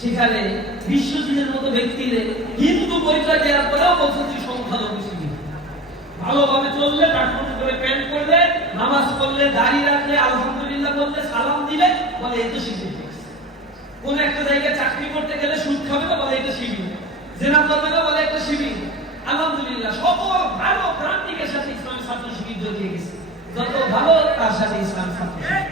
সেখানে বিশ্বজিতের মতো ব্যক্তিদের হিন্দু পরিচয় দেওয়ার পরেও বলছে তুই সংখ্যালঘু শিবির। ভালোভাবে চললে, ডাক্তার করে প্যান্ট করলে, নামাজ পড়লে, দাড়ি রাখলে, আলহামদুলিল্লাহ বললে, সালাম দিলে, বলে এই তো শিবির। কোন একটা জায়গায় চাকরি করতে গেলে সুদ খাবে না, বলে এটা শিবির। জেনা করবে না, বলে একটা শিবির। আলহামদুলিল্লাহ সকল ভালো প্রান্তিকের সাথে ইসলামী ছাত্র শিবির জড়িয়ে গেছে। যত ভালো তার সাথে ইসলামী ছাত্র শিবির।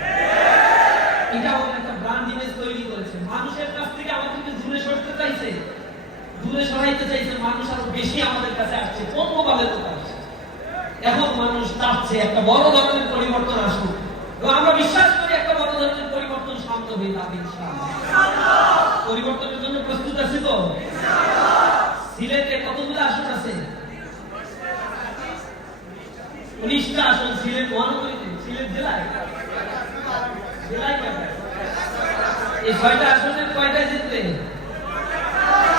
এটা আমাদের একটা ব্র্যান্ড ইমেজ তৈরি করেছে। মানুষের কাছ থেকে আমাদেরকে দূরে সরতে চাইছে, দূরে সরাইতে চাইছে। মানুষ আরো বেশি আমাদের কাছে আসছে, পণ্যভাবে তো আসছে। এখন মানুষ চাচ্ছে একটা বড় ধরনের পরিবর্তন আসুক, এবং আমরা বিশ্বাস করি একটা বড় ধরনের পরিবর্তন সামনে হবে। পরিবর্তনের জন্য প্রস্তুত আছে তো? সিলেটে কতগুলো আসন আছে? 19টা আসন সিলেট মহানগরীতে। সিলেট জেলায় এই 6টা আসনের কয়টায় জিতবে?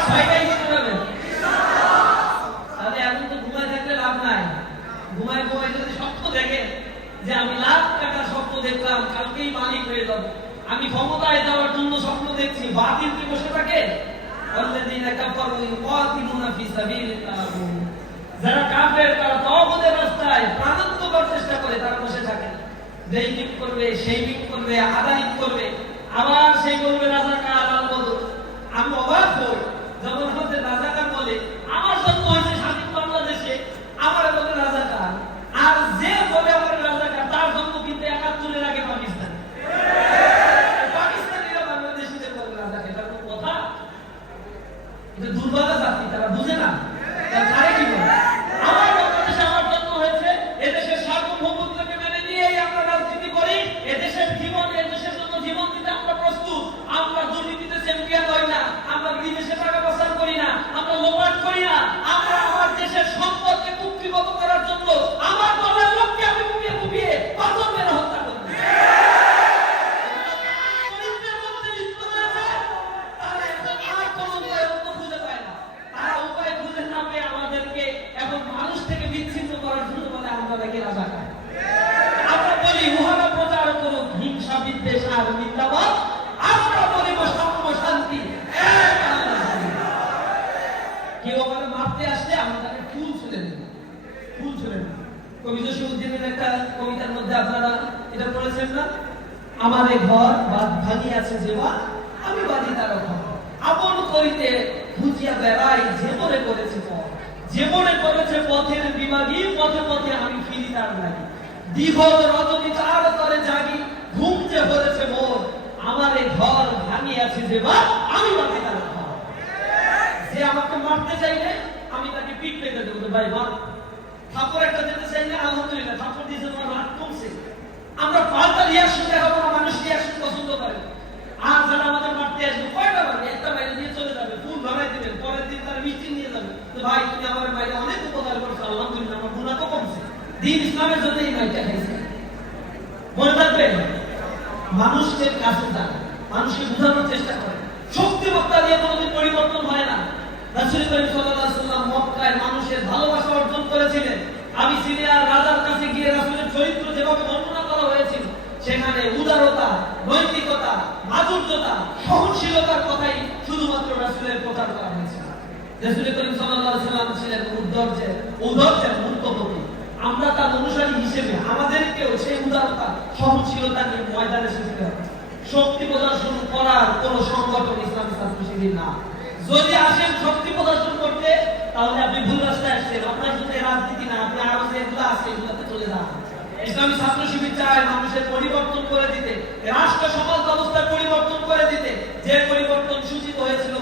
6টাই জিততে পারবে। তাহলে এখন তো ঘুমায় থাকলে লাভ নাই। ঘুমায় ঘুমায় যদি স্বপ্ন দেখে যে আমি লাখ টাকার স্বপ্ন দেখলাম, কালকেই মালিক হয়ে যাব, আমি ক্ষমতায় যাওয়ার জন্য স্বপ্ন দেখছি, বাতিল কি বসে থাকে? যারা কাফের, তারা তাওহীদের রাস্তায় প্রাণান্তকর চেষ্টা করে, তারা বসে থাকে। যেই দিক করবে, সেই দিক করবে, আদালিক করবে, আবার সেই বলবে রাজাকার আল-বদর। আমি অবাক হই যখন আমাদের রাজাকার বলে আমার জন্ম হয়েছে স্বাধীন বাংলাদেশে, আমার বলে রাজাকার। আর যে বলে আমার রাজাকার, তার জন্ম কিন্তু ৭১-এর আগে পাকিস্তান। পাকিস্তানিরা বাংলাদেশিদের বলে রাজাকার। এটা কোনো কথা? এটা দুর্বল জাতি, তারা বুঝে না। তারা কি বলে? আমার বাংলাদেশে আমার জন্ম হয়েছে, এদেশের সার্বভৌমত্বকে মেনে নিয়েই আমরা রাজনীতি করি। এদেশের জীবন, এদেশের জন্য জীবন দিতে আমরা প্রস্তুত। আমরা দুর্নীতিতে চ্যাম্পিয়ন হই না, আমরা বিদেশে টাকা পাচার করি না, আমরা লোপাট করি না। আমরা আমার দেশের সম্পদকে কুক্ষিগত করার জন্য আমার দলের লোককে আমি কুপিয়ে কুপিয়ে পাথর মেরে হত্যা করি। আমাদেরকে এখন মানুষ থেকে বিচ্ছিন্ন করার জন্য বলে আমরা নাকি রাজাকার। আমরা বলি উহারা প্রচার করুক হিংসা, বিদ্বেষ আর মিথ্যাবাদ, আমরা বলিব সাম্য, শান্তি। কেউ আমাদের মারতে আসলে আমরা তাকে ফুল ছুঁড়ে দেব, ফুল ছুঁড়ে দেব। কবি জসীমউদ্দীনের একটা কবিতার মধ্যে আপনারা এটা পড়েছেন না? আমারে ঘর ভাঙিয়াছে যেবা, আমি বাঁধি তার ঘর। আপন করিতে খুঁজিয়া বেড়াই, যে মনে করেছে পথ, যে মনে করেছে পথের বিভাগী, পথে পথে আমি ফিরি তার লাগি। দীঘল রজনী তার করে জাগি, ঘুম যে হয়েছে মোর, আমারে ঘর ভাঙিয়াছে যেবা, আমি বাঁধি তার ঘর। যে আমাকে মারতে চাইলে আমি তাকে পিঠ পেতে দেবো, ভাই মার। ঠাকুর একটা যেতে চাইলে আলহামদুলিল্লাহ ঠাকুর দিয়েছে, তোমার রাত কমছে। আমরা পাল্টা রিয়াকশন দেখাবো না, মানুষ রিয়াকশন পছন্দ করে। আর যারা আমাদের মারতে আসবে, কয়টা মারবে? একটা বাইরে দিয়ে চলে যাবে, ফুল ধরাই দিবেন, পরের দিন তারা মিষ্টি নিয়ে যাবে। তো ভাই তুমি আমার বাইরে অনেক উপকার করছো, আলহামদুলিল্লাহ আমার গুনাহ তো কমছে। দিন ইসলামের জন্য এই মাইটা খাইছে। মনে রাখবে, মানুষকে কাছে যান, মানুষকে বোঝানোর চেষ্টা করে। শক্তি বক্তা দিয়ে কোনোদিন পরিবর্তন হয় না। রাসূল করিম সাল্লাল্লাহু আলাইহি ওয়াসাল্লাম মক্কায় মানুষের ভালোবাসা অর্জন করেছিলেন। আবিসিনিয়ার রাজার কাছে গিয়ে রাসূলের চরিত্র যেভাবে বর্ণনা করা হয়েছিল, সেখানে উদারতা, নৈতিকতা, মাধুর্যতা, সহনশীলতার কথাই শুধুমাত্র রাসূলের প্রচার করা হয়েছিল। রাসূল করিম সাল্লাল্লাহু আলাইহি ওয়াসাল্লাম ছিলেন ঔদার্যের মূর্তপতি। আমরা তার অনুসারী হিসেবে আমাদেরকেও সেই উদারতা, সহনশীলতা নিয়ে ময়দানে শিখতে হবে। শক্তি প্রদর্শন করার কোন সংগঠন ইসলামী ছাত্র শিবির না। যদি আসেন শক্তি প্রদর্শন করতে, তাহলে আপনি ভুল রাস্তায় আসছেন। আপনার জন্য রাজনীতি না, আপনি আরো যেগুলো আছে এগুলোতে চলে যান। ইসলামী ছাত্র শিবির চায় মানুষের পরিবর্তন করে দিতে, রাষ্ট্র সমাজ ব্যবস্থার পরিবর্তন করে দিতে। যে পরিবর্তন সূচিত হয়েছিল